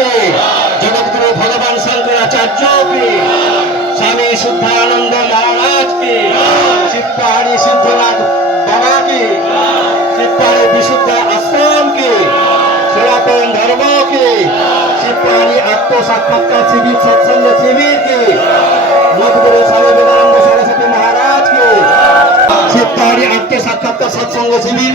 কি জগৎগুরু ভগবান শঙ্করাচার্য কি স্বামী শুদ্ধানন্দ মহারাজ কি? শিবপাহাড়ি সিদ্ধনাথ বাবা কি? শিবপাহাড়ি বিশুদ্ধ আশ্রম কি? সনাতন ধর্ম কি? শিবপাহাড়ি আত্মসাক্ষাৎকার শিবির, সৎসঙ্গ শিবির কি? মধুগুরু স্বামী বিবেকানন্দ সরস্বতী মহারাজ কি? শিবপাহাড়ি আত্মসাক্ষাৎকার সৎসঙ্গ শিবির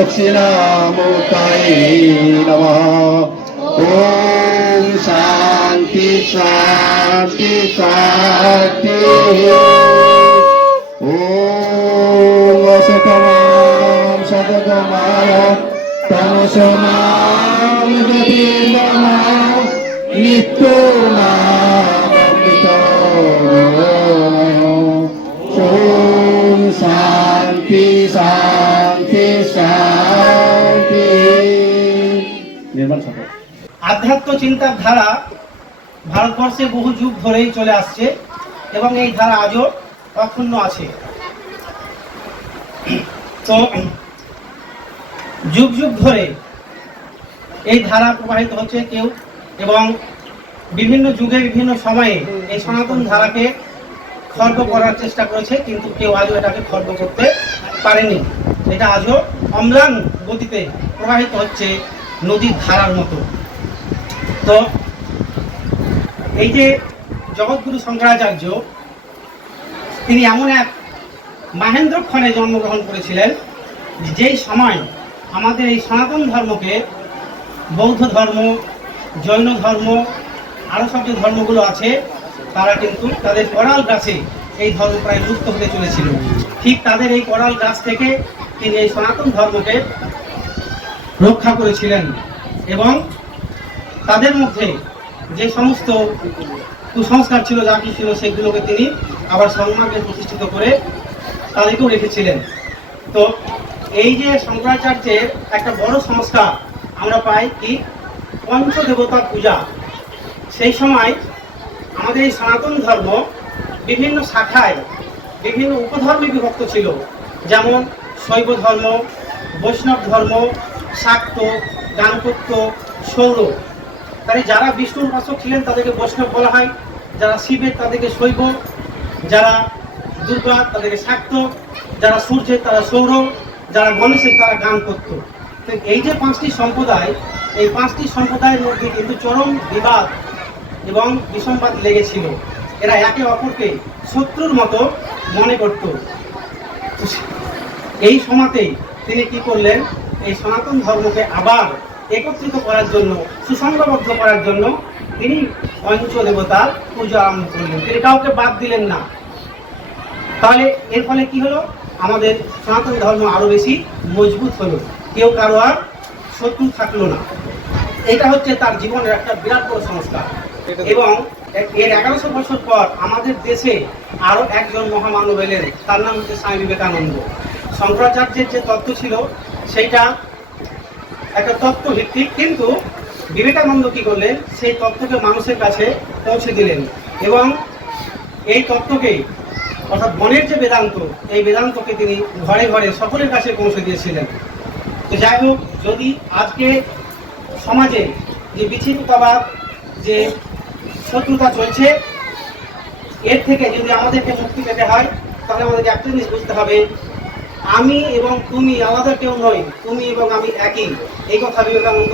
Dakshina Mutai Namah Om Shanti Shanti Shanti Om Asatamam Sadagamaya Tanusamam আধ্যাত্ম চিন্তার ধারা ভারতবর্ষে বহু যুগ ধরেই চলে আসছে এবং এই ধারা আজও অক্ষুণ্ণ আছে। তো যুগ যুগ ধরে এই ধারা প্রবাহিত হচ্ছে কেউ এবং বিভিন্ন যুগে বিভিন্ন সময়ে এই সনাতন ধারাকে খর্ব করার চেষ্টা করেছে, কিন্তু কেউ আজও এটাকে খর্ব করতে পারেনি। এটা আজও অম্লান গতিতে প্রবাহিত হচ্ছে নদীর ধারার মতো। এই যে জগৎগুরু শঙ্করাচার্য, তিনি এমন এক মাহেন্দ্রক্ষণে জন্মগ্রহণ করেছিলেন যেই সময় আমাদের এই সনাতন ধর্মকে বৌদ্ধ ধর্ম, জৈন ধর্ম আরও সব যে ধর্মগুলো আছে, তারা কিন্তু তাদের করাল গাছে এই ধর্ম প্রায় লুপ্ত হতে চলেছিল। ঠিক তাদের এই করাল গাছ থেকে তিনি এই সনাতন ধর্মকে রক্ষা করেছিলেন এবং তাদের মধ্যে যে সমস্ত কুসংস্কার ছিল, যা কি ছিল, সেগুলোকে তিনি আবার সম্মানকে প্রতিষ্ঠিত করে তাদেরকেও রেখেছিলেন। তো এই যে শঙ্করাচার্যের একটা বড় সংস্কার আমরা পাই কি পঞ্চদেবতার পূজা। সেই সময় আমাদের এই সনাতন ধর্ম বিভিন্ন শাখায় বিভিন্ন উপধর্মে বিভক্ত ছিল। যেমন শৈব ধর্ম, বৈষ্ণব ধর্ম, শাক্ত গানপত্য সৌর। তাই যারা বিষ্ণুর উপাসক ছিলেন, তাদেরকে বৈষ্ণব বলা হয়। যারা শিবের, তাদেরকে শৈব। যারা দুর্গা, তাদেরকে শাক্ত। যারা সূর্যের, তারা সৌর। যারা গণেশের, তারা গান করত এই যে পাঁচটি সম্প্রদায়, এই পাঁচটি সম্প্রদায়ের মধ্যে কিন্তু চরম বিবাদ এবং বিসম্বাদ লেগেছিল। এরা একে অপরকে শত্রুর মতো মনে করত। এই সময়তেই তিনি কি করলেন? এই সনাতন ধর্মকে আবার একত্রিত করার জন্য, সুসংঘবদ্ধ করার জন্য তিনি পঞ্চদেবতার পুজো আরম্ভ করলেন। তিনি কাউকে বাদ দিলেন না। তাহলে এর ফলে কি হলো? আমাদের সনাতন ধর্ম আরও বেশি মজবুত হলো। কেউ কারও আর শত্রু থাকল না। এটা হচ্ছে তার জীবনের একটা বিরাট বড় সংস্কার। এবং এর এগারোশো বছর পর আমাদের দেশে আরও একজন মহামানব এলেন। তার নাম হচ্ছে স্বামী বিবেকানন্দ। শঙ্করাচার্যের যে তত্ত্ব ছিল, সেইটা একটা তত্ত্ব ভিত্তিক, কিন্তু বিবেকানন্দ কি করলেন? সেই তত্ত্বকে মানুষের কাছে পৌঁছে দিলেন। এবং এই তত্ত্বকে, অর্থাৎ মনের যে বেদান্ত, এই বেদান্তকে তিনি ঘরে ঘরে সকলের কাছে পৌঁছে দিয়েছিলেন। তো যাই হোক, যদি আজকে সমাজে যে বিচ্ছিন্নতাবাদ যে শত্রুতা চলছে, এর থেকে যদি আমাদেরকে মুক্তি পেতে হয়, তাহলে আমাদেরকে একটা জিনিস বুঝতে হবে আমি এবং তুমি আলাদা কেউ নয়, তুমি এবং আমি একই। এই কথা বিবেকানন্দ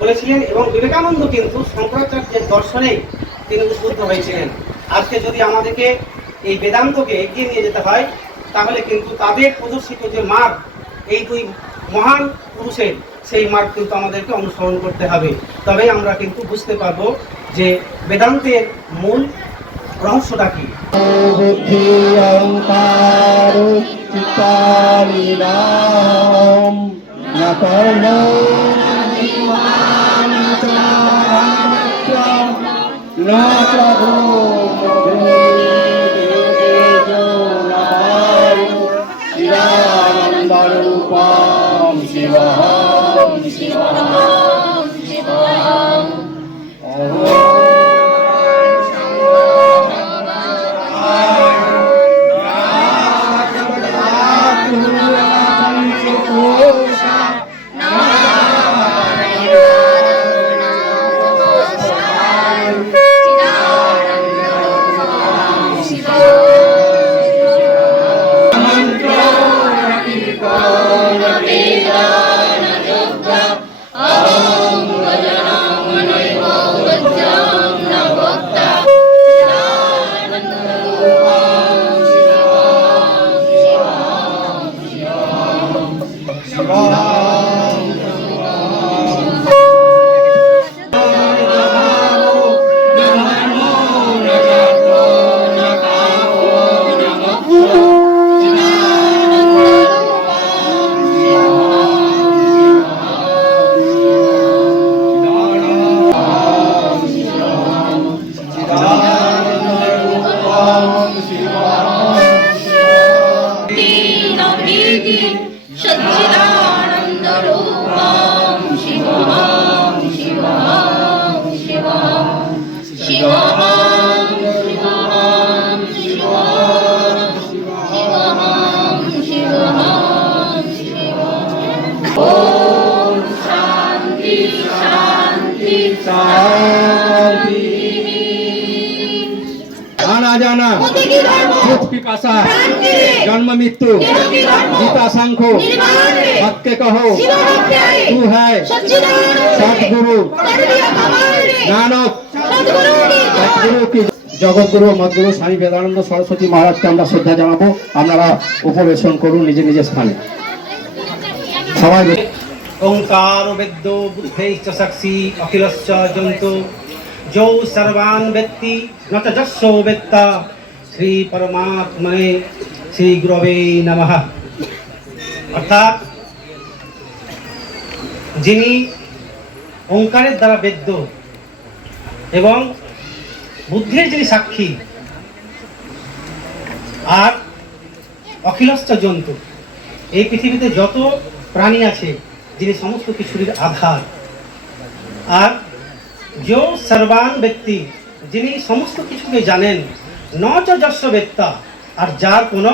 বলেছিলেন এবং বিবেকানন্দ কিন্তু শঙ্করাচার্যের দর্শনে তিনি উদ্বুদ্ধ হয়েছিলেন। আজকে যদি আমাদেরকে এই বেদান্তকে এগিয়ে নিয়ে যেতে হয়, তাহলে কিন্তু তাদের প্রদর্শিত যে মার্গ, এই দুই মহান পুরুষের সেই মার্গ কিন্তু আমাদেরকে অনুসরণ করতে হবে। তবে আমরা কিন্তু বুঝতে পারব যে বেদান্তের মূল রহস্যটা কি? না প্রভু। 弟弟生气了 জানা। কি কাসা। জন্ম মৃত্যু। গীতা সাংখ হককে কহ। তু হ্যায়। নানক। জগৎগুরু মদগুরু স্বামী বেদানন্দ সরস্বতী মহারাজকে আমরা শ্রদ্ধা জানাব। আপনারা উপবেশন করুন নিজে নিজের স্থানে। সবাই ওঙ্কার বেদ্য বুদ্ধেশ্চ সাক্ষী অখিলশ্চ জন্তু। যৌ সর্বান ব্যক্তি। నతజస్సో వెత్త শ্রী পরমাত্মনে শ্রী গুরবে নমঃ অর্থাৎ যিনি ওঙ্কারের দ্বারা বেদ্য এবং বুদ্ধির যিনি সাক্ষী আর অখিলস্থ জন্তু। এই পৃথিবীতে যত প্রাণী আছে, যিনি সমস্ত কিছুর আধার। আর যে সর্বান ব্যক্তি যিনি সমস্ত কিছুকে জানেন ন চস্য বেত্তা, আর যার কোনো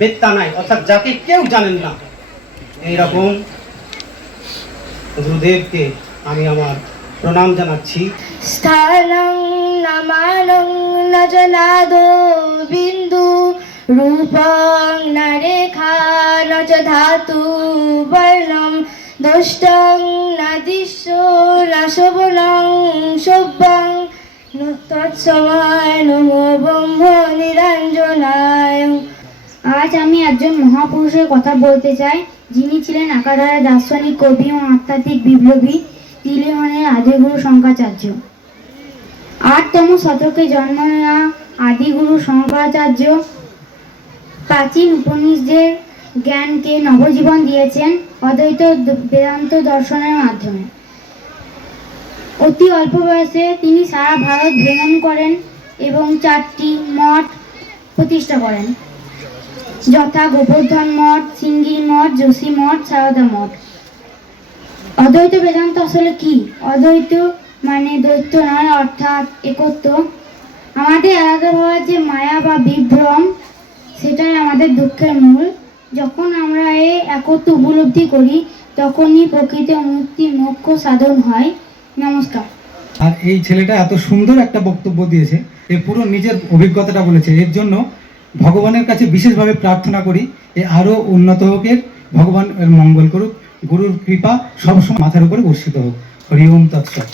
বেত্তা নাই, অর্থাৎ যাকে কেউ জানেন না। এইরকম গুরুদেবকে আমি আমার প্রণাম জানাচ্ছি। স্থানং নমানং নজনাদো বিন্দু, রূপং নরেখা নচ ধাতু বর্ণম, দুষ্টং নদিশ্য নশবনং শুভ্যং আজ আমি একজন মহাপুরুষের কথা বলতে চাই, যিনি ছিলেন একাধারে দার্শনিক কবি ও আধ্যাত্মিক বিপ্লবী, তিলিহনের আদিগুরু শঙ্করাচার্য। আটতম শতকে জন্ম নেওয়া আদিগুরু শঙ্করাচার্য প্রাচীন উপনিষদের জ্ঞানকে নবজীবন দিয়েছেন অদ্বৈত বেদান্ত দর্শনের মাধ্যমে। অতি অল্প বয়সে তিনি সারা ভারত ভ্রমণ করেন এবং চারটি মঠ প্রতিষ্ঠা করেন। যথা গোবর্ধন মঠ সিঙ্গি মঠ, যোশী মঠ, সারদা মঠ। অদ্বৈত বেদান্ত আসলে কি? অদ্বৈত মানে দ্বৈত নয়, অর্থাৎ একত্ব। আমাদের আলাদা হওয়ার যে মায়া বা বিভ্রম, সেটাই আমাদের দুঃখের মূল। যখন আমরা এ একত্ব উপলব্ধি করি, তখনই প্রকৃত মুক্তি, মোক্ষ, সাধন হয়। নমস্কার। আর এই ছেলেটা এত সুন্দর একটা বক্তব্য দিয়েছে, এ পুরো নিজের অভিজ্ঞতাটা বলেছে। এর জন্য ভগবানের কাছে বিশেষভাবে প্রার্থনা করি, এ আরও উন্নত হোক এর, ভগবান মঙ্গল করুক, গুরুর কৃপা সবসময় মাথার উপরে বর্ষিত হোক। হরি ওম তৎসৎ।